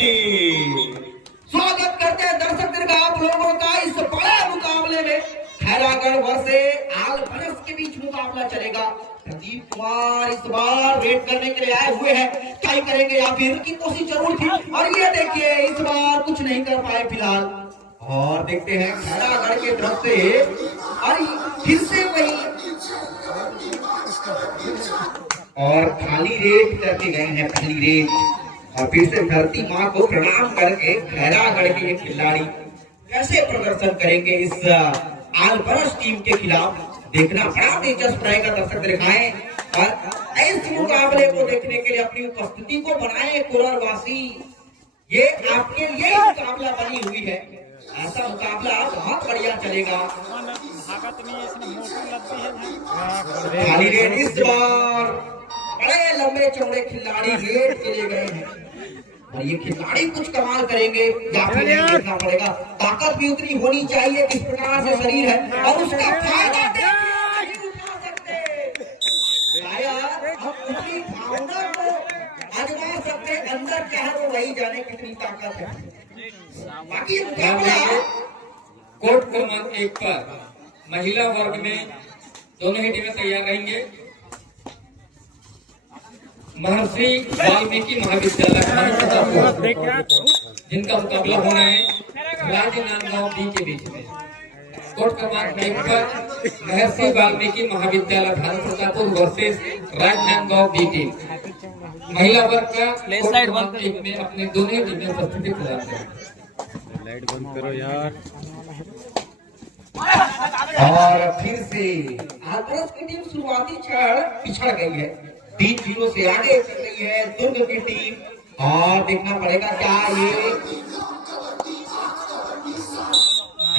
से स्वागत करते हैं दर्शक दीर्घ आप लोगों का इस बड़े मुकाबले में। खैरागढ़ वर्सेस आलपरस के बीच मुकाबला चलेगा। प्रदीप कुमार इस बार वेट करने के लिए आए हुए हैं, ट्राई करेंगे या फिर की कोशिश जरूर थी और ये देखिए इस बार कुछ नहीं कर पाए फिलहाल। और देखते हैं खैरागढ़ के तरफ से और फिर से वही और खाली रेट करके गए हैं, खाली रेट। और फिर से धरती माँ को प्रणाम करके खैरागढ़ के ये खिलाड़ी कैसे प्रदर्शन करेंगे इस आलपरस टीम के खिलाफ, देखना बड़ा दिलचस्प रहेगा। दर्शक दिखाएं और इस मुकाबले को देखने के लिए अपनी उपस्थिति को बनाए कुरवासी। ये आपके लिए मुकाबला बनी हुई है, ऐसा मुकाबला बहुत बढ़िया चलेगा। खाली रेट इस बार बड़े लंबे चौड़े खिलाड़ी रेट के लिए गए हैं और ये खिलाड़ी कुछ कमाल करेंगे या फिर देखना पड़ेगा। ताकत भी उतनी होनी चाहिए किस प्रकार से शरीर है और उसका फायदा नहीं उठा सकते। शायद हम उनकी भावना को आजमा सकते, अंदर क्या है वो वही जाने कितनी ताकत है। बाकी मुकाबला कोर्ट क्रमांक 1 पर महिला वर्ग में दोनों ही टीमें तैयार रहेंगे। महर्षि वाल्मीकि महाविद्यालय जिनका मुकाबला होना है राजनांदगांव बी के बीच में। कोर्ट क्रमांक 1 पर Maharshi Valmiki Mahavidyalaya Bharat Pratappur versus Rajnandgaon B team. महिला वर्ग का कोर्ट क्रमांक 1 में अपने दोनों ही टीमें उपस्थिति प्रदान करें। लाइट बंद करो यार। और फिर से आलपरस की टीम शुरुआती क्षण पिछड़ गई है, 3-0 से आगे चल रही है दुर्ग की टीम। और देखना पड़ेगा क्या ये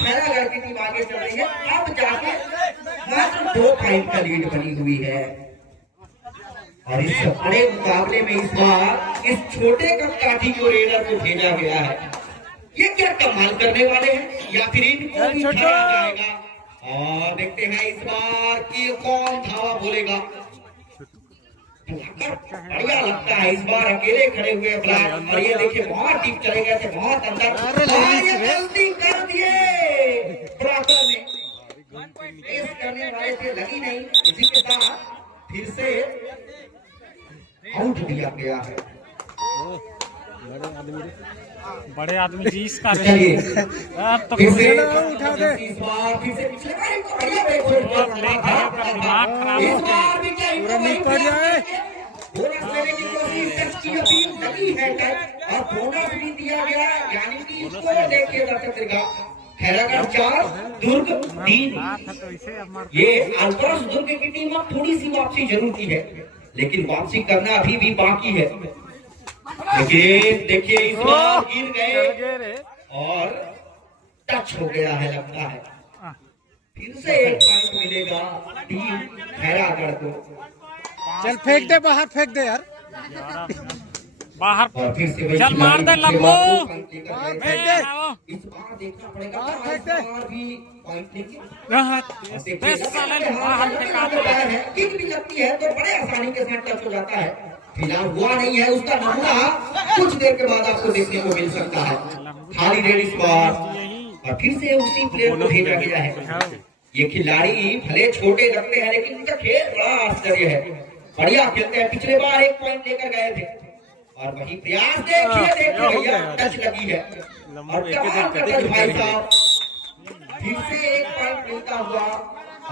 खैरागढ़ की टीम आगे चल रही है। अब जाके मात्र 2 पॉइंट का लीड बनी हुई है। और इस बड़े मुकाबले में इस बार इस छोटे कदकाठी को रेडर को भेजा गया है। ये क्या कमाल करने वाले हैं या फिर इनको भी उठाया जाएगा। और देखते हैं इस बार की कौन धावा बोलेगा। बढ़िया लगता है इस बार अकेले खड़े हुए ब्लैक और ये देखिए बहुत डीप चले गए थे, बहुत अंदर ये गलती कर दिए ब्राकर ने, रेस करने वाले थे लगी नहीं, इसी के साथ फिर से आउट दिया गया है। बड़े आदमी जी इसका तो फिर से उठा दे इस बार फिर से पिछले बार इनको बढ़िया बैक दिमाग खराब इस बार भी क्या इनको वहीं पे बोनस लेने की कोशिश की अपील लगी है और बोनस भी दिया गया, यानी कि इसको देखिए दर्शक दीर्घ खैरागढ़ 4 दुर्ग 3। ये आलपरस दुर्ग की टीम अब थोड़ी सी वापसी जरूर की है, लेकिन वापसी करना अभी भी बाकी है। लेकिन देखिए इस बार गिर गए और टच हो गया है लगता है। फिर से 1 पॉइंट मिलेगा टीम खैरागढ़ को। चल फेंक दे बाहर, फेंक दे यार बाहर, और फिर से चल मार दे लंबो, फेंक दे। इस बार देखना पड़ेगा इस बार भी पॉइंट लेके किक भी लगती है तो बड़े आसानी के साथ टच हो जाता है। फिलहाल हुआ नहीं है, उसका नमूना कुछ देर के बाद आपको देखने को मिल सकता है। खाली रेड इस बार और फिर से उसी प्लेयर को भेजा गया है। ये खिलाड़ी भले छोटे लगते हैं लेकिन उनका खेल बड़ा आश्चर्य है, बढ़िया खेलते हैं। पिछले बार 1 पॉइंट लेकर गए थे और वही प्रयास देखिए भैया टच लगी है और भाई साहब फिर से 1 पॉइंट मिलता हुआ।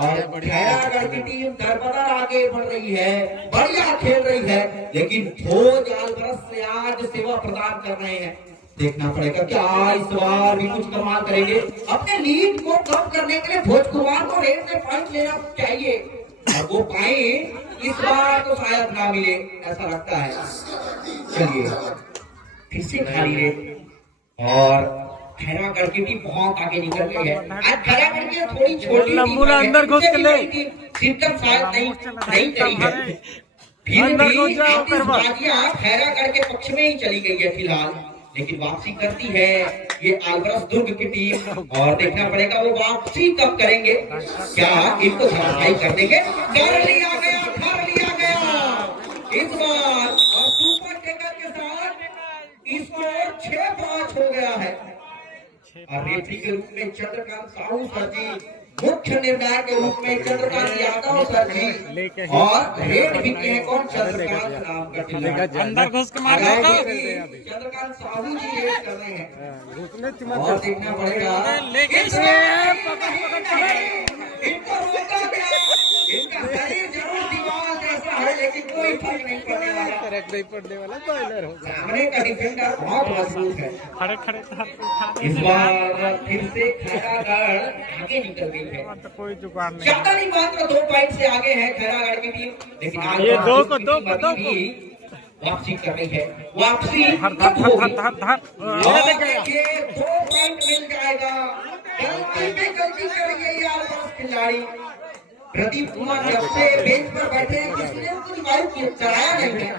और खैरागढ़ की टीम दरबदर आगे बढ़ रही है, बढ़िया खेल रही है, लेकिन भोज आलपरस से आज सेवा प्रदान कर रहे हैं। देखना पड़ेगा क्या इस बार भी कुछ कमाल करेंगे। अपने लीड को कम करने के लिए भोज कुमार को रेड में पॉइंट लेना चाहिए और वो पॉइंट इस बार तो शायद ना मिले, ऐसा लगता है। चलिए फिर से खाली रेड और खैरागढ़ की टीम बहुत आगे निकल गई है। आज खैरागढ़ की थोड़ी छोटी अंदर घुस के ले सिस्टम शायद नहीं करी है, फिर भी बाजियां खैरागढ़ के पक्ष में ही चली गई है फिलहाल, लेकिन वापसी करती है ये आलपरस दुर्ग की टीम। और देखना पड़ेगा वो वापसी कब करेंगे, क्या इनको धराशायी कर देंगे। कर लिया गया इस बार और सुपर टेकर के साथ स्कोर गया है। और रेफरी के रूप में चंद्रकांत साहू सर जी, मुख्य निर्णायक के रूप में चंद्रकांत यादव सर जी, और रेड भी के हैं कौन, चंद्रकांत नाम का खिलाड़ी। अंदर घुस के मार चंद्रकांत साहू जी रेड कर रहे हैं और देखना पड़ेगा इनको रोका गया। इनका शरीर जरूर दीवार जैसा है लेकिन कोई फर्क नहीं पड़ने वाला, फर्क नहीं पड़ने वाला, बॉयलर हो सामने का डिफेंडर बहुत मजबूत है। खड़े खड़े इस बार फिर से खैरागढ़ आगे निकल गई है, कोई जुगाड़ नहीं। ज्यादा नहीं मात्र 2 पॉइंट से आगे है खैरागढ़ की टीम, लेकिन आज ये दो को वापसी कर रही है। वापसी धर कब होगी? धर देखिए 2 पॉइंट मिल जाएगा। गलती पे गलती कर रही है यार पास खिलाड़ी। प्रदीप कुमार जब से बेंच पर बैठे हैं किसने उनको रिवाइव कराया नहीं है।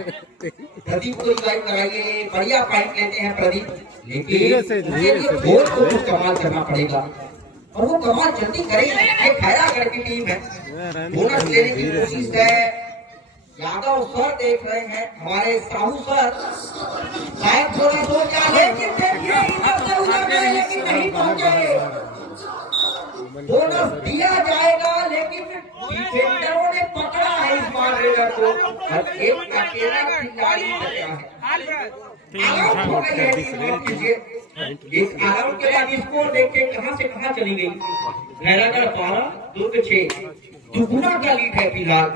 प्रदीप को रिवाइव कराइए, बढ़िया पॉइंट लेते हैं प्रदीप, लेकिन भोज को कुछ कमाल करना पड़ेगा और वो कमाल जल्दी करेंगे। खैरागढ़ की टीम है, बोनस लेने की कोशिश है। यादव सर देख रहे हैं, हमारे साहू सर शायद थोड़ा सो जाए लेकिन नहीं पहुंचे। बोनस दिया जाएगा लेकिन डिफेंडरों ने पकड़ा है इस बार रेडर को और एक अकेला खिलाड़ी बचा है। आउट हो गई है टीम। एक आउट के बाद स्कोर देखिए कहां से कहां चली गई। खैरागढ़ 12, दुर्ग 6, दुगुना का लीड है फिलहाल।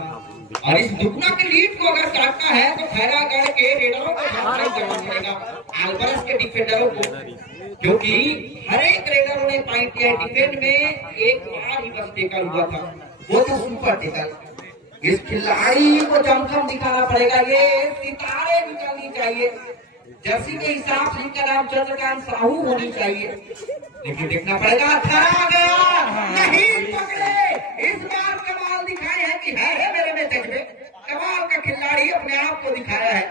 और इस दुगुना के लीड को अगर काटना है तो खैरागढ़ के रेडरों को सामना करना पड़ेगा, अल्बरस के डिफेंडरों को, क्योंकि हर एक रेडर ने पॉइंट किया। डिफेंड में एक बार ही बस टेकल हुआ था, वो तो सुपर टेकल। इस खिलाड़ी को दमखम दिखाना पड़ेगा, ये सितारे निकलनी चाहिए। जर्सी के हिसाब से इनका नाम चंद्रकांत साहू होनी चाहिए, लेकिन देखना पड़ेगा। खड़ा गया, नहीं पकड़े। इस बार कमाल दिखाए हैं कि है मेरे में जज्बे। कमाल का खिलाड़ी अपने आप को दिखाया है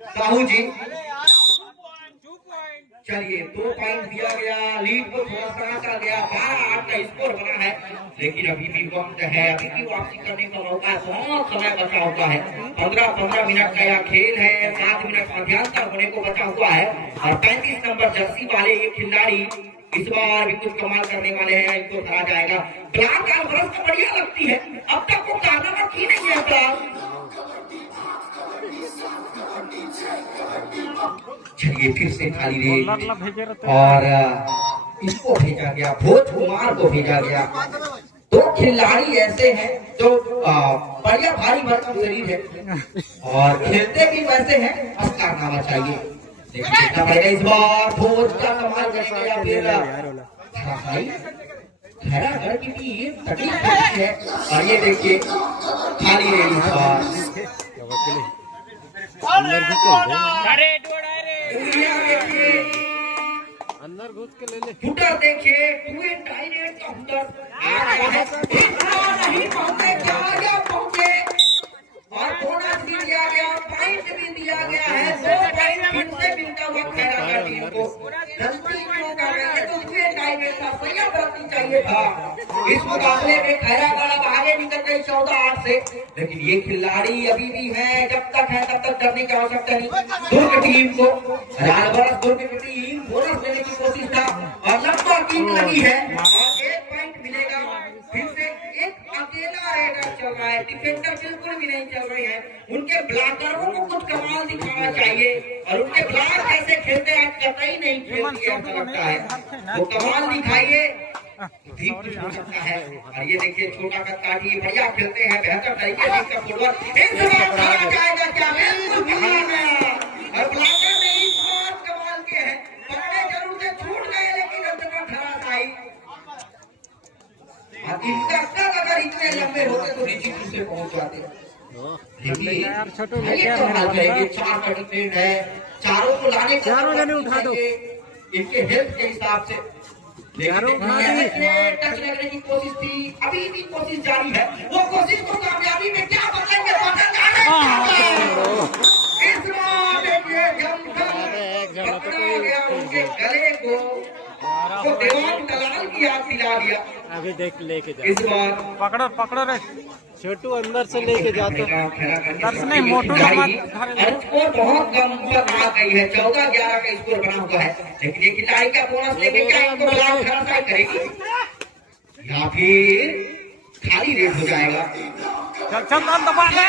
साहू जी। चलिए 2 पॉइंट दिया गया, लीड को थोड़ा सा आंका गया, 12-8 का स्कोर बना है, लेकिन अभी भी वक्त है, अभी भी वापसी करने का मौका है। बहुत समय बचा हुआ है, 15-15 मिनट का यह खेल है, 7 मिनट मध्यांतर होने को बचा हुआ है। और 35 नंबर जर्सी वाले ये खिलाड़ी इस बार भी कुछ कमाल करने वाले हैं, इनको हरा जाएगा। ब्लाक अल्बरस तो बढ़िया लगती है, अब तक वो कारनामा की नहीं है ब्लाक। चलिए फिर से खाली रेड और इसको भेजा गया, भोज कुमार को भेजा गया। 2 खिलाड़ी ऐसे हैं जो बढ़िया भारी भरकम शरीर है और खेलते भी वैसे हैं, बस कारनामा चाहिए। लेकिन देखना पड़ेगा इस बार भोज का कमाल करेंगे या फिर खैरागढ़ की टीम तकलीफ है। और ये देखिए खाली रेड इस बार। अंदर घुस के ले ले। हुटर देखिए 2 डायरेक्ट का हुटर नहीं पहुंचे, क्या पहुंचे और बोनस भी दिया गया, पॉइंट भी दिया गया है। 2 पॉइंट फिर से मिलता हुआ खैरागढ़ टीम को। गलती क्यों कर रहे हैं, तो 2 डायरेक्ट का सही गलती चाहिए था। इस मुकाबले में खैरागढ़ अब आगे निकल गई 14-8 से, लेकिन ये खिलाड़ी अभी भी है, जब तक है तब तक डरने की आवश्यकता नहीं। दुर्ग टीम को दुर्ग की टीम बोनस लेने की कोशिश था और लंबा टीम लगी है और 1 पॉइंट मिलेगा। फिर से एक अकेला रेडर चल रहा है, डिफेंडर बिल्कुल भी नहीं चल रहे हैं। उनके ब्लॉकरों को कुछ कमाल दिखाना चाहिए और उनके ब्लॉक कैसे खेलते हैं कतई नहीं खेलती है, ऐसा लगता है। वो कमाल दिखाइए, ठीक कुछ हो सकता है। और ये देखिए छोटा कदकाठी बढ़िया खेलते हैं, बेहतर तरीके से इसका फुटबॉल इस बार खेला जाएगा क्या, बिल्कुल खेला गया। और ब्लॉकर ने इस बार कमाल के हैं, पकड़े जरूर से छूट गए लेकिन अंततः खड़ा आई। इनका कद अगर इतने लंबे होते तो निश्चित रूप से पहुंच जाते। ये कमाल करेंगे, 4 का डिफेंड है, चारों को लाने का, चारों जने उठा दो इनके हेल्थ के हिसाब से। टच लगने की कोशिश थी, अभी भी कोशिश जारी है। वो कोशिश को कामयाबी में क्या बदलेंगे, इस बार देखिए पकड़ा गया उनके गले को, तो देवान दलाल की याद दिला दिया। अभी देख लेके जा, इस बार पकड़ो पकड़ो रे छोटू, अंदर से लेके जाते दर्श नहीं मोटू स्कोर बहुत कम पर आ गई है, 14-11 का स्कोर बना हुआ है। लेकिन ये खिलाड़ी का बोनस लेके क्या इनको खड़ा करेगी या फिर खाली रेट हो जाएगा? चल चल दबा दे।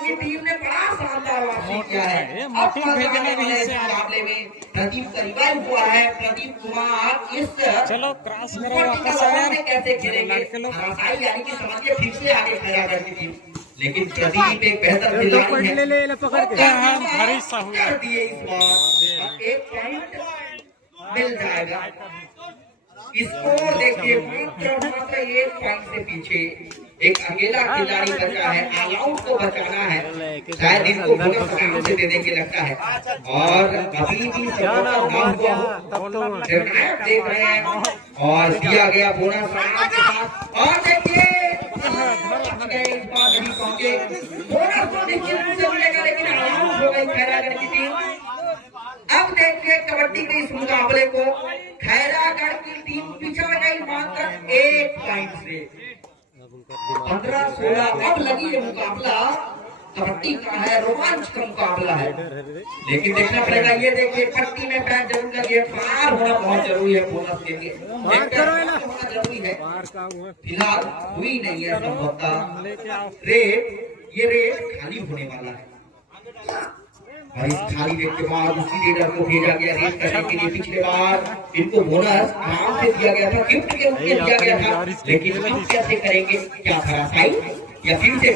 की टीम ने बड़ा शानदार वापसी किया है। मुकाबले में प्रदीप का रिवाइव हुआ है। प्रदीप कुमार इस चलो क्रॉस करो वापस आ यार, कैसे खेलेंगे यानी कि समझिए फिर से आगे खिलाड़ी की टीम, लेकिन प्रदीप एक बेहतर खिलाड़ी है। ले पकड़ के कर दिए इस बार, एक पॉइंट मिल जाएगा। स्कोर देखिए मात्र 1 पॉइंट से पीछे एक अकेला खिलाड़ी बचा है। ऑल आउट को बचाना है, शायद इनको बोनस आराम से दे देंगे लगता है। और अभी भी निर्णायक देख रहे हैं और दिया गया बोनस आराम के साथ। और देखिए इस बार नहीं पहुंचे, बोनस तो निश्चित रूप से मिलेगा, लेकिन आउट हो गई खैरागढ़ की टीम। अब देखिए कबड्डी के इस मुकाबले को खैरागढ़ की टीम पिछड़ गई मात्र 1 पॉइंट से। 15-16 अब लगी ये मुकाबला कबड्डी का है, रोमांच का मुकाबला है। लेकिन देखना पड़ेगा, ये देखिए पट्टी में पैर जरूर लगी है, पार होना बहुत जरूरी है बोनस के लिए, होना जरूरी है। फिलहाल हुई नहीं है संभवतः रेट, ये रेट खाली होने वाला है। और इस खाली रेट के बाद उसी रेडर को भेजा गया रेट करने के लिए। पिछले बार इनको बोनस आराम से दिया गया था, गिफ्ट के रूप में दिया गया था, लेकिन अब कैसे करेंगे? क्या खरा साइन या फिर से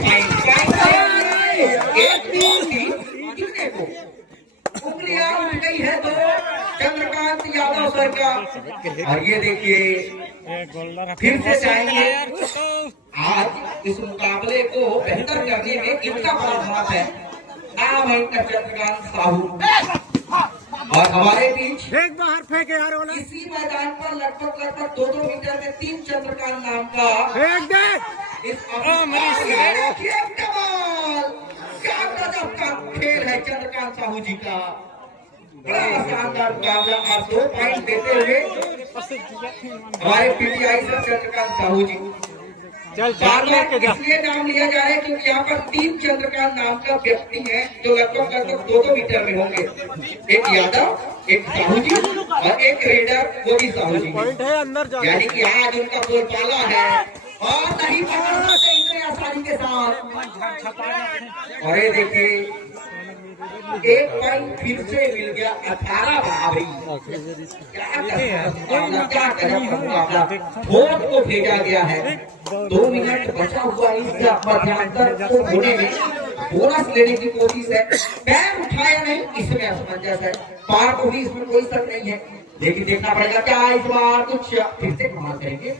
कितने को उंगलियां उठ गई है तो चंद्रकांत यादव सर का। और ये देखिए फिर से जाएंगे। आज इस मुकाबले को बेहतर करने में इनका बड़ा हाथ है। चंद्रकांत साहू और हमारे बीच एक बाहर फेंके यार वाला, इसी मैदान पर लगभग 2-2 मीटर में 3 चंद्रकांत नाम का फेंक दे। क्या गजब का खेल है चंद्रकांत साहू जी का, बड़ा शानदार मुकाबला। और 2 पॉइंट देते हुए हमारे पीटीआई सर चंद्रकांत साहू जी। चल इसलिए नाम लिया जा रहा है क्योंकि यहाँ पर 3 चंद्रकांत नाम का व्यक्ति है जो लगभग 2-2 मीटर में होंगे। एक यादव, एक साहू जी और एक रेडर, वो भी साहू जी। पॉइंट है अंदर जा, यानी कि आज उनका बोलबाला है और नहीं पकड़ सकते इतने आसानी के साथ। और ये देखिए 1 पॉइंट फिर से मिल गया। 18 बराबरी, क्या वोट को भेजा गया है। 2 मिनट बचा हुआ इस मध्यांतर को होने में, बोनस लेने की कोशिश है। पैर उठाया नहीं, इसमें असमंजस है। पार को भी इसमें कोई शक नहीं है, लेकिन देखना पड़ेगा क्या इस बार कुछ फिर से कमाल करेंगे।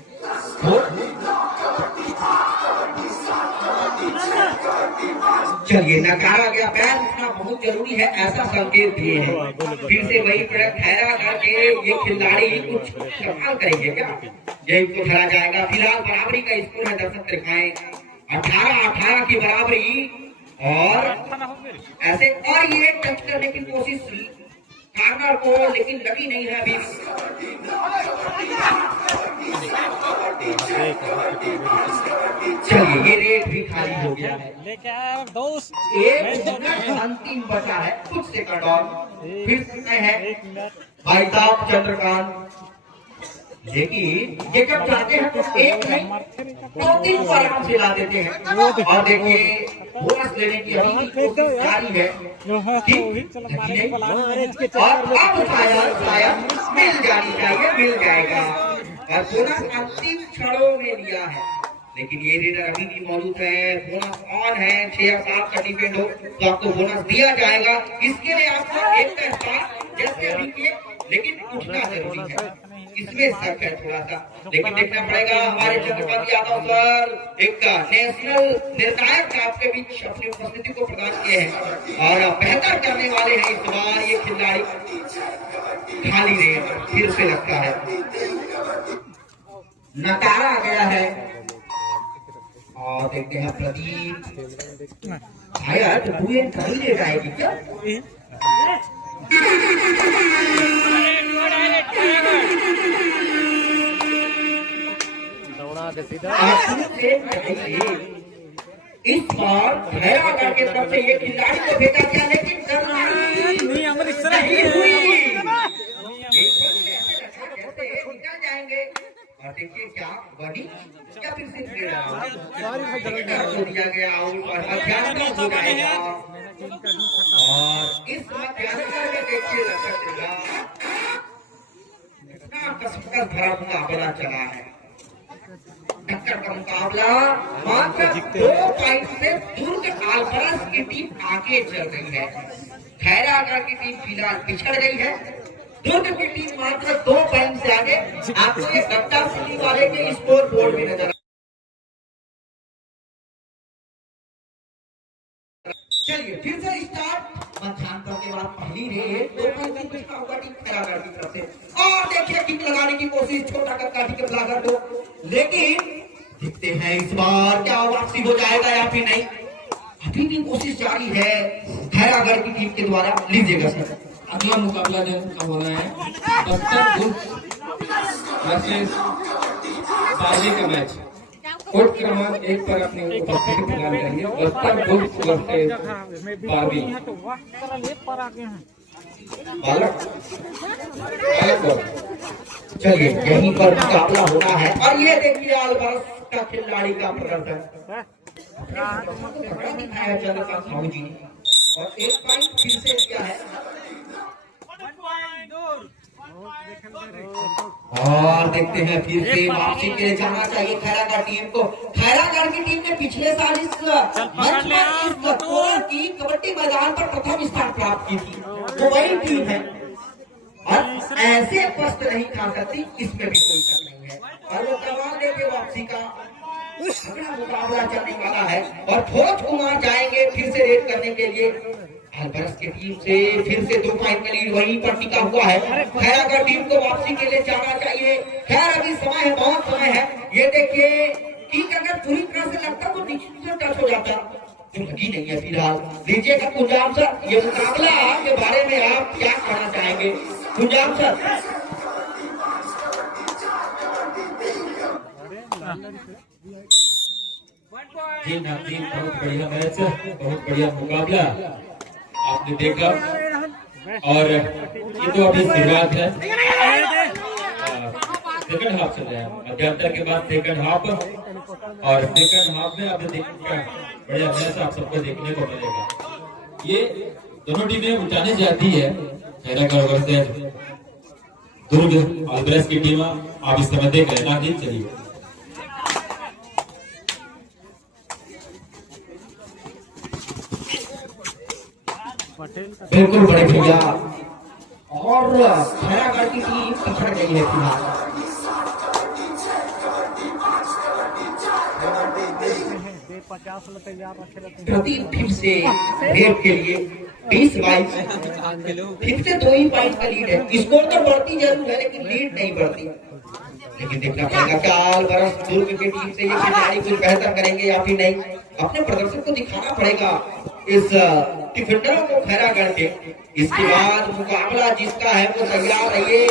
चलिए नकारा गया, पैर उठना बहुत जरूरी है, ऐसा संकेत दिए हैं। फिर से वही खैरागढ़ के ये खिलाड़ी कुछ कमाल करेंगे क्या? जय को खेला जाएगा। फिलहाल बराबरी का स्कोर है, दर्शक दिखाएं 18-18 की बराबरी। और ऐसे और ये टच करने की कोशिश कार्नर को, लेकिन लगी नहीं है अभी। चलिए ये रेट भी खाली हो गया है। एक अंतिम बचा है, कुछ सेकंड और फिर से है भाई साहब चंद्रकांत। लेकिन ये जब चाहते हैं तो 1 नहीं 2-3 को आराम से ला देते हैं। और देखिए बोनस लेने की अभी कोशिश जारी है और अब शायद मिल जानी चाहिए, मिल जाएगा। और बोनस अंतिम क्षणों में लिया है, लेकिन ये रेडर अभी भी मौजूद है। बोनस ऑन है, 6 या 7 का डिपेंड हो तो आपको बोनस दिया जाएगा। इसके लिए आपको एक का स्टार्ट जैसे अभी किए, लेकिन उठना जरूरी है, इसमें शक है थोड़ा सा। लेकिन देखना पड़ेगा हमारे चंद्रकांत यादव सर एक नेशनल निर्णायक आपके बीच अपनी उपस्थिति को प्रदान किए हैं और बेहतर करने वाले हैं इस बार ये खिलाड़ी। खाली रेट फिर से लगता है, नकारा गया है। और देखते हैं प्रदीप शायद बुए नहीं ले जाएगी क्या? इस बार खैरागढ़ की तरफ से ये खिलाड़ी को भेजा गया, लेकिन नहीं हुई। निकल जाएंगे और देखिए क्या बनी क्या फिर से दिया गया आउट और मध्यांतर हो जाएगा। और इस मध्यांतर में देखिए लगेगा कितना कसमकस भरा मुकाबला चला है। टक्कर का मुकाबला मात्र 2 पॉइंट से दुर्ग आलपरस की टीम आगे चल रही है। खैरागढ़ की टीम फिलहाल पिछड़ गई है। दुर्ग की टीम मात्र 2 पॉइंट से आगे। आपको ये गट्टा पुली वाले के स्कोर बोर्ड में नजर चलिए फिर से स्टार्ट। मध्यांतर के बाद पहली रेड 2 पॉइंट से पिछड़ा हुआ टीम खैरागढ़ की तरफ से। और देखिए किक लगाने की कोशिश छोटा कक्का ठीक ब्लागर को, लेकिन देखते हैं इस बार क्या वापसी हो जाएगा या फिर नहीं। अभी भी कोशिश जारी है खैरागढ़ की टीम के द्वारा। लीजिएगा सर, अगला मुकाबला जो हो रहा है बस्तर बुल्स वर्सेस बागी का मैच। कोर्ट क्रमांक 1 पर अपनी उपस्थिति प्रदान करेंगे बस्तर बुल्स वर्सेस बागी। चलिए यहीं पर मुकाबला होना है। और ये देखिए आलबर्स का खिलाड़ी का प्रदर्शन दिखाया चंद्रकांत साहू जी ने। और 1 पॉइंट फिर से दिया है। और देखते हैं फिर से वापसी के लिए जाना चाहिए खैरागढ़ टीम को। खैरागढ़ की टीम ने पिछले साल इस मंच में इस की कबड्डी मैदान पर प्रथम स्थान प्राप्त की थी। वो वही टीम है और ऐसे कष्ट नहीं खा सकती, इसमें भी कोई शक नहीं है। और वो करवा देंगे वापसी का अगला मुकाबला चलने वाला है। और फौज कुमार जाएंगे फिर से रेड करने के लिए। आलबर्स की टीम से फिर से 2 पॉइंट का लीड वहीं पर टिका हुआ है। खैरागढ़ टीम को वापसी के लिए जाना चाहिए। खैर अभी समय है, बहुत समय है। ये देखिए किक अगर पूरी तरह से लगता तो नीचे टच हो जाता, जो लगी नहीं है फिलहाल। लीजिएगा कुंजाम सर, ये मुकाबला के बारे में आप क्या कहना चाहेंगे कुंजाम सर? जी नाज़रीन, बहुत बढ़िया मैच, बहुत बढ़िया मुकाबला आपने देखा। और ये तो अभी शुरुआत है, सेकंड हाफ चल रहा है। मध्यांतर के बाद सेकंड हाफ, और सेकंड हाफ में अब देखिए बढ़िया मैच आप सबको देखने को मिलेगा। ये दोनों टीमें उठाने जाती है। खैरागढ़ वर्सेस दुर्ग आलबर्स की टीम आप इस समय देख रहे हैं। नाज़रीन चलिए बिल्कुल बड़े भैया। और खैरागढ़ की टीम पिछड़ गई है फिलहाल। प्रदीप फिर से रेड के लिए 20-22 फिर से 2 ही पॉइंट का लीड है। स्कोर तो बढ़ती जरूर है लेकिन लीड नहीं बढ़ती। लेकिन देखना पड़ेगा क्या आलबर्स दुर्ग की टीम से ये खिलाड़ी कुछ बेहतर करेंगे या फिर नहीं। अपने प्रदर्शन को दिखाना पड़ेगा इस डिफेंडरों को खैरागढ़ के। इसके बाद मुकाबला जिसका है वो तैयार रहिए।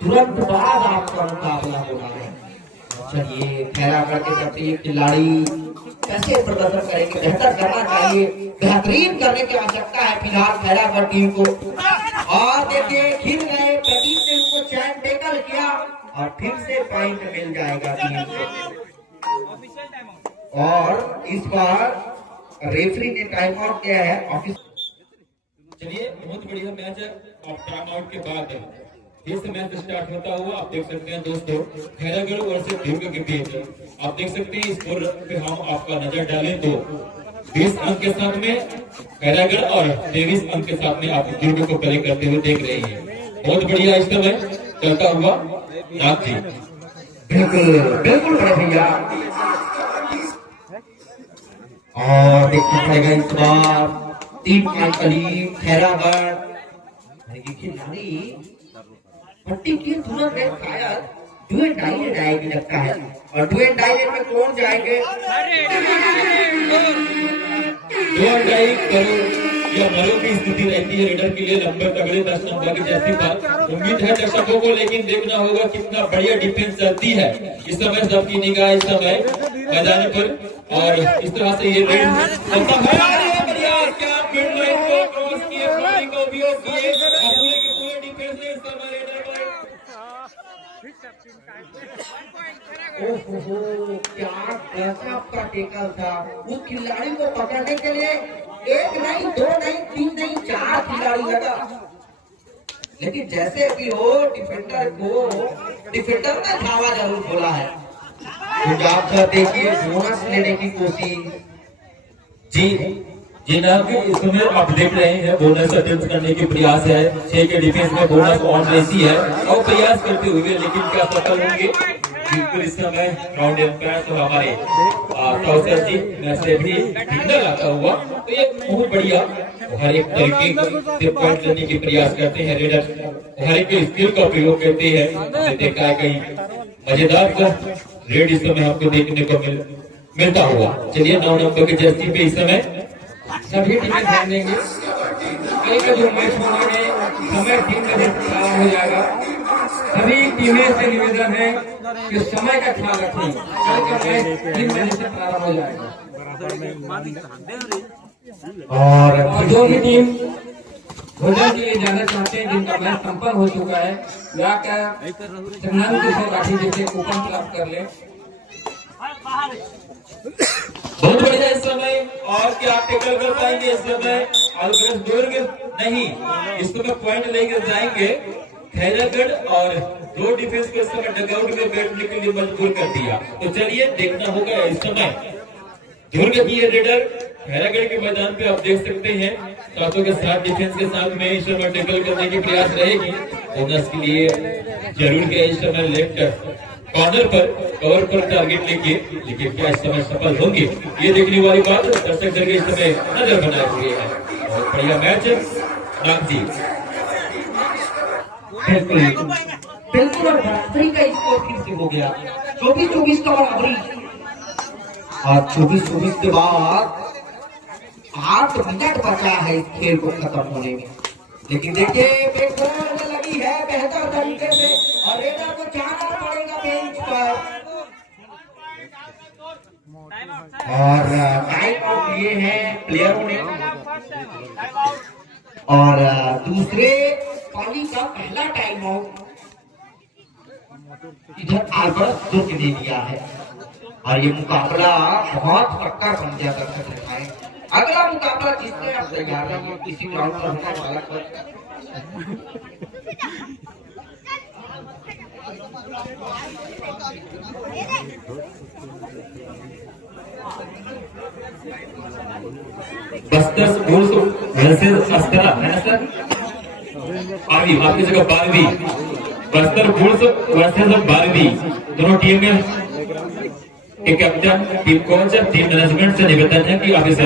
तुरंत बाद आपका मुकाबला होना है। चलिए खैरागढ़ के तरफ से ये खिलाड़ी कैसे प्रदर्शन करेंगे, बेहतर करना चाहिए, बेहतरीन करने की आवश्यकता है फिलहाल खैरागढ़ टीम को। और देखिए खिल गए, प्रदीप ने उनको चैन टेकल किया और फिर से पॉइंट मिल जाएगा टीम को। और इस बार रेफरी ने टाइम आउट किया है ऑफिस। चलिए बहुत बढ़िया मैच है। और टाइम आउट के बाद फिर से मैच स्टार्ट होता हुआ आप देख सकते हैं दोस्तों, खैरागढ़ वर्सेस दुर्ग के बीच। आप देख सकते हैं स्कोर पे हम आपका नजर डालें तो 20 अंक के साथ में खैरागढ़ और 23 अंक के साथ में आप दुर्ग को प्ले करते हुए देख रहे हैं। बहुत बढ़िया इस समय चलता हुआ नाथी। बिल्कुल बिल्कुल बड़े भैया। और देखना पड़ेगा इस बार 3 पॉइंट का लीड खैरागढ़। खिलाड़ी पट्टी की तुरंत शायद डू एंड डाई में जाएगी लगता है, और डू एंड डाई में कौन जाएंगे? डू एंड डाई करो या मरो की स्थिति रहती है रेडर के लिए लंबे तगड़े 10 नंबर की जैसी बात उम्मीद है दर्शकों को, लेकिन देखना होगा कितना बढ़िया डिफेंस चलती है इस समय। सबकी निगाह इस समय मैदान पर, और इस तरह से ये रेड क्या मिड लाइन को क्रॉस किए, बॉलिंग का उपयोग किए, और पूरे के पूरे डिफेंस ने इस समय रेडर पर ओहो, क्या गजब का टेकल था। उस खिलाड़ी को पकड़ने के लिए एक नहीं, दो नहीं, तीन नहीं, 4 खिलाड़ी लगा, लेकिन जैसे भी हो डिफेंडर ने धावा जरूर बोला है। तो देखिए बोनस लेने की कोशिश। जी ना कि इसमें आप देख रहे हैं बोनस अटेम्प्ट करने की प्रयास है, 6 के डिफेंस में बोनस ऑन रहती है और प्रयास करते हुए, लेकिन क्या सफल होंगे? बिल्कुल इस समय राउंड एम्पायर तो हमारे कौशल जी मैच भी सिग्नल आता हुआ, तो ये बहुत बढ़िया हर एक तरीके से पॉइंट लेने की प्रयास करते हैं रेडर, हर एक स्किल का प्रयोग करते हैं। देखा है कहीं मजेदार का रेड इस समय आपको देखने को मिलता हुआ। चलिए 9 नंबर की जर्सी पे इस समय सभी टीमें ध्यान देंगे। एक जो मैच होने में समय 3 बजे से प्रारंभ हो जाएगा। सभी टीमें से निवेदन है कि समय का ख्याल रखें। कल का मैच 3 बजे से प्रारंभ हो जाएगा, और जो भी टीम भोजन के लिए जाना चाहते हैं, जिनका मैच संपन्न हो चुका है, या क्या राशि जैसे कूपन प्राप्त कर ले। बहुत बढ़िया इस समय, और क्या आप टेकल कर पाएंगे इस समय? नहीं, इस समय पॉइंट लेकर जाएंगे खैरागढ़, और 2 डिफेंस को इस समय डगआउट में बैठने के लिए मजबूर कर दिया। तो चलिए देखना होगा इस समय दुर्ग की रेडर खैरागढ़ के मैदान पे आप देख सकते हैं, सातों के साथ डिफेंस के साथ में इस समय टेकल करने की प्रयास रहेगी। बोनस के लिए जरूर के इस समय लेफ्ट कॉर्नर पर कवर पर टारगेट लेके, लेकिन क्या इस समय सफल होंगे, ये देखने वाली बात दर्शक जगह इस समय नजर बनाए हुए हैं। बहुत बढ़िया मैच नाम जी, बिल्कुल, और बराबरी का स्कोर फिर से हो गया, 24-24 का बराबरी, और 24-24 के बाद 8 मिनट बचा है इस खेल को खत्म होने में। लेकिन देखिए बेहतर लगी है बेहतर तरीके से, और रेडर को जाना पड़ेगा बेंच पर, और टाइम आउट लिए हैं प्लेयरों ने, और दूसरे पारी का पहला टाइम आउट इधर आल्बर्ट दुर्ग ने दिया है, और ये मुकाबला बहुत टक्कर बन गया दर्शक दिखाए। अगला मुकाबला जिसने आप तैयार रहेंगे किसी ग्राउंड पर होने वाला बस्तर बुल्स वर्सेस अस्करा है ना सर? बारहवीं, आपकी जगह 12वीं, बस्तर बुल्स वर्सेस 12वीं, दोनों टीम में एक captain, team coach, team management से निवेदन है कि आप इस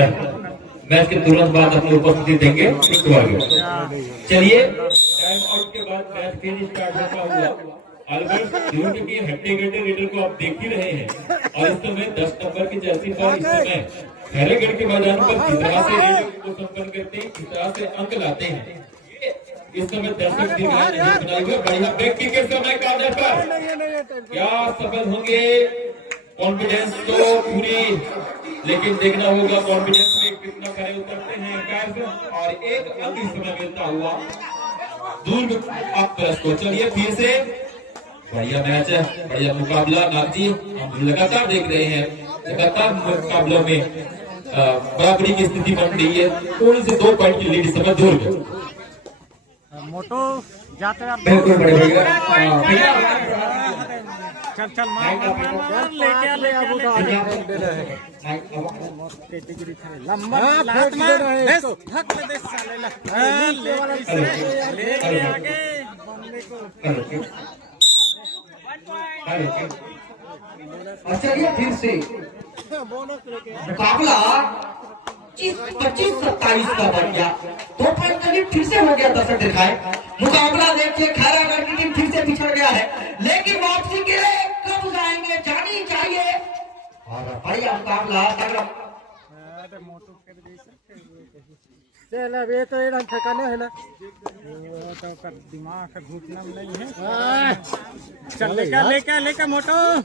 मैच के तुरंत बाद अपनी उपस्थिति देंगे। चलिए टाइम आउट के बाद मैच फिर स्टार्ट होता हुआ अल्बर्ट की हट्टे गड्ढे रेडर को आप देख ही रहे हैं, और इस समय 10 नंबर की जर्सी पर इस समय खैरागढ़ के मैदान पर किस तरह से रेडर को संपन्न करते हैं, किस तरह से अंक लाते हैं, इस समय दर्शक बनाए हुए बढ़िया व्यक्ति के समय कॉर्नर पर क्या सफल होंगे? कॉन्फिडेंस तो पूरी, लेकिन देखना होगा कॉन्फिडेंस में कितना खरे उतरते हैं एम्पायर, और एक अंक इस समय मिलता हुआ दूर आप को। चलिए फिर से बढ़िया मैच है, बढ़िया मुकाबला नाजी हम लगातार देख रहे हैं, लगातार मुकाबलों में बराबरी की स्थिति बन रही है, थोड़ी सी 2 पॉइंट की लीड समझ जोड़ गए। मोटो जाते बिल्कुल बड़े भैया चल चल मार लेके आ दे रहे लंबा लात मार देस हक में देस साले ले आगे बंदे को। चलिए फिर से मुकाबला 25-27 का बन गया, 2 पॉइंट का लीड फिर से हो गया दर्शक दिखाए। मुकाबला देखिए खैरागढ़ की टीम फिर से पिछड़ गया है, लेकिन वापसी के बढ़िया मुकाबला तगड़ा। चल अब ये तो एकदम ठिकाने है ना, वो तो कर दिमाग का घुटना में नहीं है। चल लेकर मोटो,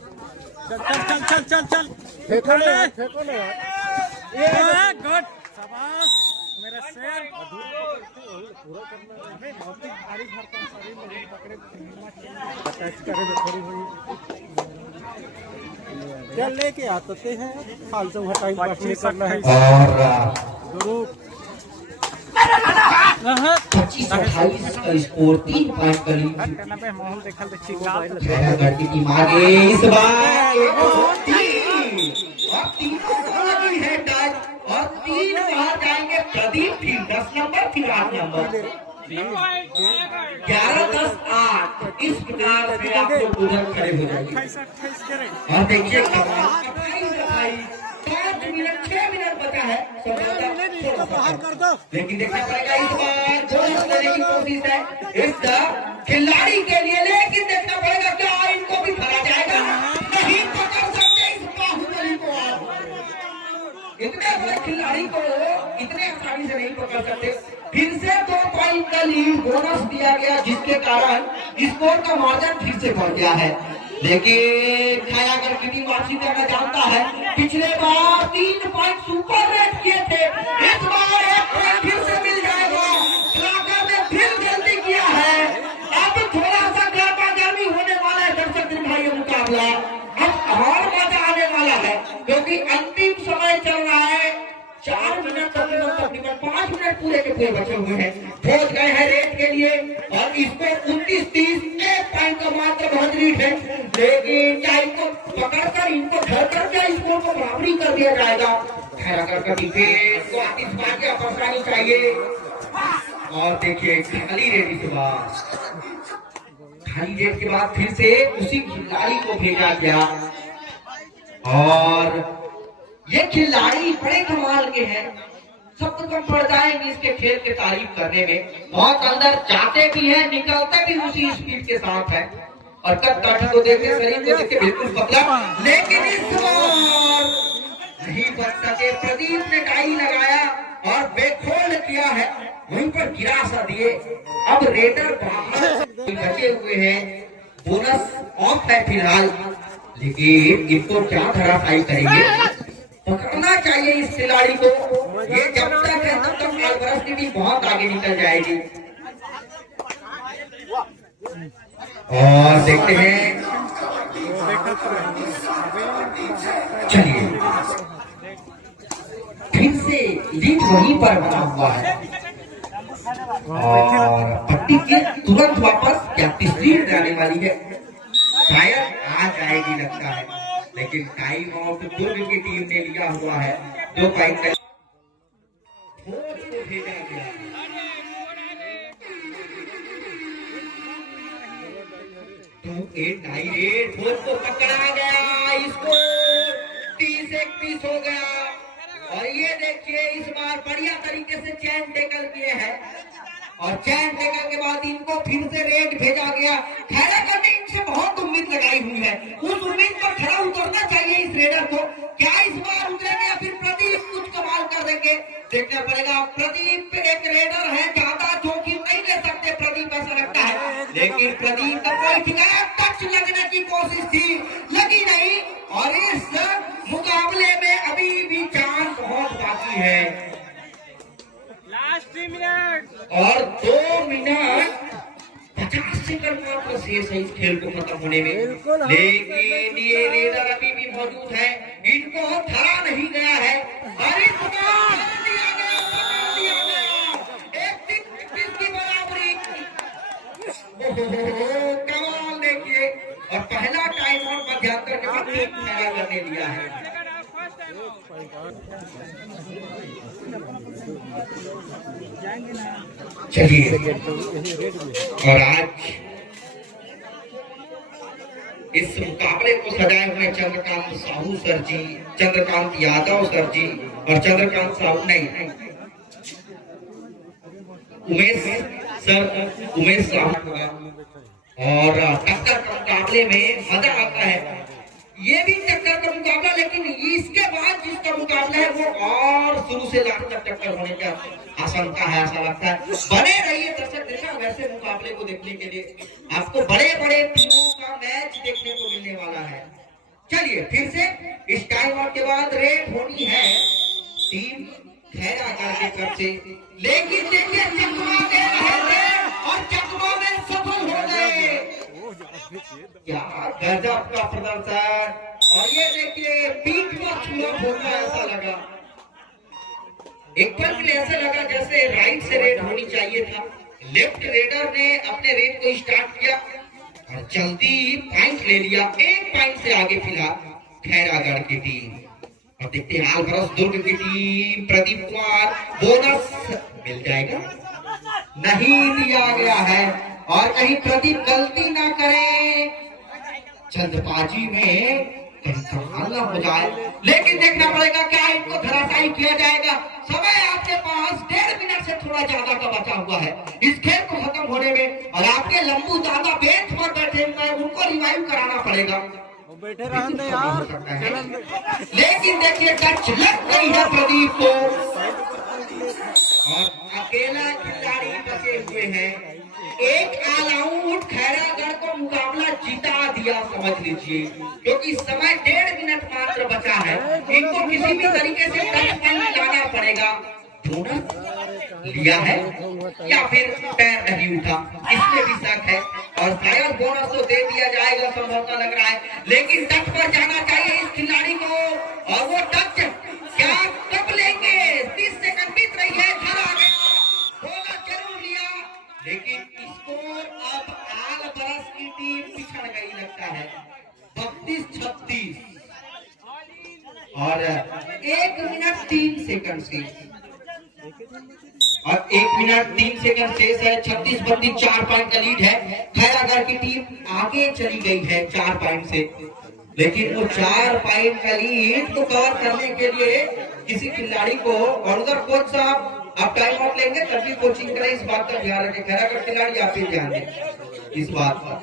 चल फेंको ना ये गुड, शाबाश मेरा शेर। पूरा करना है बहुत भारी भरकम शरीर में पकड़े अटैच करे तो थोड़ी हुई। चल लेके आते हैं, फालतू हटाई पास नहीं करना है। और 25-28 का स्कोर, 3 पॉइंट का लीड। माहौल देखल खैरागढ़ की टीम आगे इस बार और तीनों को लगी है टच और 3 बार जाएंगे प्रदीप। फिर 10 नंबर, फिर 8 नंबर, 11-10-8। इस प्रकार से आप लोग उधर खड़े हो जाएंगे। और देखिए 5 मिनट 6 मिनट बचा है, लेकिन देखना पड़ेगा इस बार बोनस लेने की कोशिश है इस खिलाड़ी के लिए, लेकिन देखना पड़ेगा क्या इनको भी भरा जाएगा। नहीं पकड़ सकते इस बाहुबली को, इतने बड़े खिलाड़ी को इतने आसानी से नहीं पकड़ सकते। फिर से 2 पॉइंट का लीड बोनस दिया गया, जिसके कारण स्कोर का मार्जिन फिर से बढ़ गया है। लेकिन खैरागढ़ की टीम अच्छी तरह जानता है, पिछले बार 3 पॉइंट सुपर रेट किए थे, इस बार 1 पॉइंट फिर से मिल जाएगा। खैरागढ़ ने फिर गलती किया है, अब थोड़ा सा गर्मा गर्मी होने वाला है दर्शक भाई मुकाबला। अब और मजा आने वाला है, क्योंकि अंतिम समय चल रहा है। 4 मिनट तकरीबन 5 मिनट पूरे के पूरे बचे हुए हैं, पहुंच गए हैं रेट के लिए। और इसको 29-30 1 पॉइंट का मात्र बहुत रीड है, लेकिन क्या इनको पकड़कर इनको घर कर क्या स्कोर को बराबरी कर दिया जाएगा। खैरागढ़ का डिफेंस को आतिशबाजी अपसानी चाहिए। और देखिए खाली रेट के बाद, खाली रेट के बाद फिर से उसी खिलाड़ी को भेजा गया। और ये खिलाड़ी बड़े कमाल के हैं, सब कुछ हम पड़ जाएंगे इसके खेल के तारीफ करने में। बहुत अंदर जाते भी हैं, निकलते भी उसी स्पीड के साथ है। और कद काठी को देखते, शरीर को देखते बिल्कुल पतला, लेकिन इस बार नहीं बच सके। प्रदीप ने डाई लगाया और बेखोल किया है, वहीं पर गिरा सा दिए। अब रेडर बाहर बचे हुए हैं, बोनस ऑफ है फिलहाल, लेकिन इनको क्या धराशायी करेंगे। पकड़ना चाहिए इस खिलाड़ी को, ये जब तक है तब तक अलवरस की टीम बहुत आगे निकल जाएगी। और देखते हैं, चलिए फिर से लीड वहीं पर बना हुआ है। और पट्टी के तुरंत वापस क्या तीसरी जाने वाली है, शायद आ जाएगी लगता है, लेकिन टाइम आउट दुर्ग की टीम ने लिया हुआ है। 2 पॉइंट भेजा गया। तो 8 फोर्थ को पकड़ा गया, इसको 30-31 हो गया। और ये देखिए इस बार बढ़िया तरीके से चैन टेकल किए हैं, और चैन टेकल के बाद इनको फिर से रेड भेजा गया। खैरागढ़ ने इनसे बहुत उम्मीद लगाई हुई है, उस उम्मीद पर खड़ा उतरना चाहिए इस रेडर को। क्या इस बार उतरेंगे या फिर प्रदीप कुछ कमाल कर देंगे, देखना पड़ेगा। प्रदीप एक रेडर है, ज्यादा जोखिम नहीं ले सकते प्रदीप, ऐसा लगता है। लेकिन प्रदीप का कोई ठिकाना, टच लगने की कोशिश थी, लगी नहीं। और इस मुकाबले में अभी भी चांस बहुत बाकी है। लास्ट 3 मिनट और 2 मिनट 50 सेकंड मात्र शेष है इस खेल को खत्म होने में। लेकिन ये रेडर अभी भी मौजूद है, इनको धरा नहीं गया है। और इस बार दिया गया 31 की बराबरी। कमाल देखिए, और पहला टाइम आउट मध्यांतर के बाद खैरागढ़ ने लिया है। चलिए, और आज इस मुकाबले को सजाए हुए चंद्रकांत साहू सर जी, चंद्रकांत यादव सर जी और चंद्रकांत साहू नहीं, उमेश साहू। और टक्कर के मुकाबले में मजा आता है, ये भी टक्कर का मुकाबला, लेकिन इसके बाद जिसका मुकाबला है वो और शुरू से लास्ट तक टक्कर होने का आशंका है, ऐसा लगता है। बने रहिए दर्शक देखा, वैसे मुकाबले को देखने के लिए आपको बड़े बड़े टीमों का मैच देखने को मिलने वाला है। चलिए फिर से इस टाइम आउट के बाद रेड होनी है टीम खैरागढ़ के तरफ से, लेकिन देखिए चकमा दे रहे थे और चकमा में सफल हो गए। क्या गजब का प्रदर्शन, और ये देखिए पीठ पर छुआ होना, ऐसा लगा एक पल के लिए, ऐसा लगा जैसे राइट से रेड होनी चाहिए था। लेफ्ट रेडर ने अपने रेड को स्टार्ट किया और जल्दी पॉइंट ले लिया, एक पॉइंट से आगे फिलहाल खैरागढ़ की टीम। और देखते हैं आलबरस दुर्ग की टीम, प्रदीप कुमार, बोनस मिल जाएगा, नहीं दिया गया है। और कहीं प्रदीप गलती ना करे, जल्दबाजी में हल्ला हो जाए, लेकिन देखना पड़ेगा क्या इनको धराशायी किया जाएगा। समय आपके पास 1.5 मिनट से थोड़ा ज्यादा का बचा हुआ है इस खेल को खत्म होने में, और आपके लंबू दादा बेंच पर बैठे हुए हैं, उनको रिवाइव कराना पड़ेगा। बैठे रहते यार, लेकिन देखिए टच लग गई है प्रदीप को, और अकेला खिलाड़ी बचे हुए हैं। एक ऑल आउट खैरागढ़ को मुकाबला जिता दिया समझ लीजिए, क्योंकि समय 1.5 मिनट मात्र बचा है। इनको किसी भी तरीके से टच पॉइंट लाना पड़ेगा। बोनस लिया है या फिर पैर नहीं उठा, इसमें भी शक है, और शायद बोनस तो दे दिया जाएगा संभवतः लग रहा है, लेकिन टच पर जाना चाहिए इस खिलाड़ी को, और वो टच क्या कब लेंगे? 30 सेकंड बीत रही है, घर आ गया, बोनस जरूर लिया, लेकिन स्कोर अब आलबरस की टीम पिछड़ गई लगता है 32-36, और 1 मिनट 3 सेकंड से, और 1 मिनट 3 सेकंड शेष है। 36-32 4 पॉइंट का लीड है। खैरागढ़ की टीम आगे चली गई है 4 पॉइंट से, लेकिन वो 4 पॉइंट का लीड को कवर करने के लिए किसी खिलाड़ी को, और उधर कोच साहब आप टाइम आउट लेंगे तभी कोचिंग करें, इस बात का ध्यान रखें। खैरागढ़ खिलाड़ी आप भी ध्यान दें इस बात पर।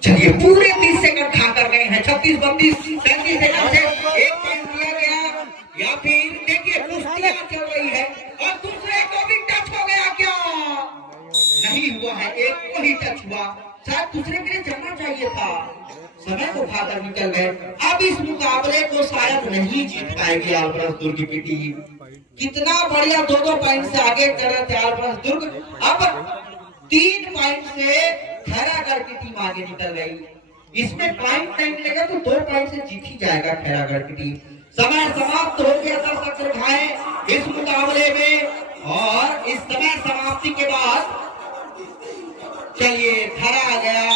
चलिए पूरे 30 सेकंड खा कर गए हैं। 36-32 37 सेकंड से 1 पॉइंट दिया गया, या फिर देखिए कुश्तियां चल रही है, और दूसरे को भी टच हो गया क्या? नहीं हुआ है, एक को ही टच हुआ, शायद दूसरे के लिए जाना चाहिए था, समय को खाकर निकल गए। अब इस मुकाबले को शायद नहीं जीत पाएगी आलबरस दुर्ग की टीम। कितना बढ़िया 2-2 पॉइंट से आगे चल रहे थे आलबरस दुर्ग, अब 3 पॉइंट से खैरागढ़ की टीम आगे निकल गई। इसमें पॉइंट नहीं मिलेगा तो 2 पॉइंट से जीत ही जाएगा खैरागढ़ की टीम। समय समाप्त हो गया दर्शक दिखाएं इस मुकाबले में, और इस समय समाप्ति के बाद चलिए घर आ गया,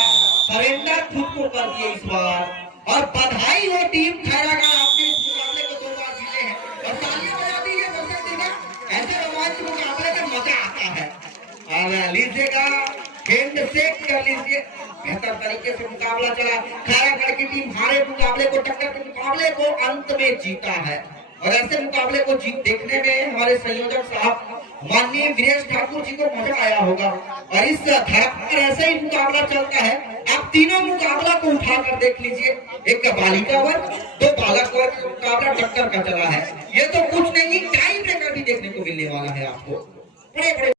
सरेंडर खुद को कर दिए इस बार, और बधाई हो टीम खैरागढ़, आपने इस मुकाबले को 2 बार जीते हैं, और तालियां बजा दीजिए दर्शक देखा, ऐसे रोमांच मुकाबले में मजा आता है। और लीजिएगा गेंद से कर लीजिए, बेहतर तरीके से मुकाबला चला। खैरागढ़ की टीम हारे मुकाबले को, टक्कर के मुकाबले को अंत में जीता है, और ऐसे मुकाबले को जीत देखने में हमारे संयोजक साहब माननीय वीरेश ठाकुर जी को मजा आया होगा। और इस धरा पर ऐसे ही मुकाबला चलता है, आप तीनों मुकाबला को उठाकर देख लीजिए, एक बालिका वर्ग 2 बालक वर्ग का मुकाबला टक्कर का चला है। ये तो कुछ नहीं, टाइम ब्रेकर भी देखने को मिलने वाला है आपको। बड़े बड़े